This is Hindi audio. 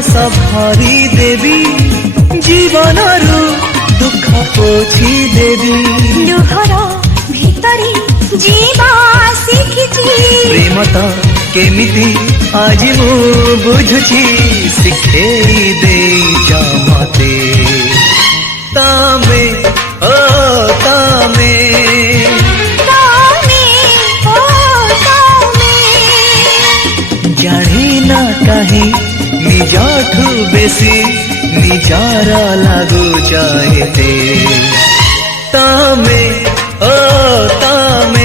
हस भरी देवी जीवनरू दुख पोछि देवी लुहर भितरी जीवा शिखिची प्रेम तो केमिति आज मु बुझुची शिखेई दे मते तामे ओ तामे जानी ना कहीं निजाठू बेसी निजार लागू जाए ते तामे ओ तामे।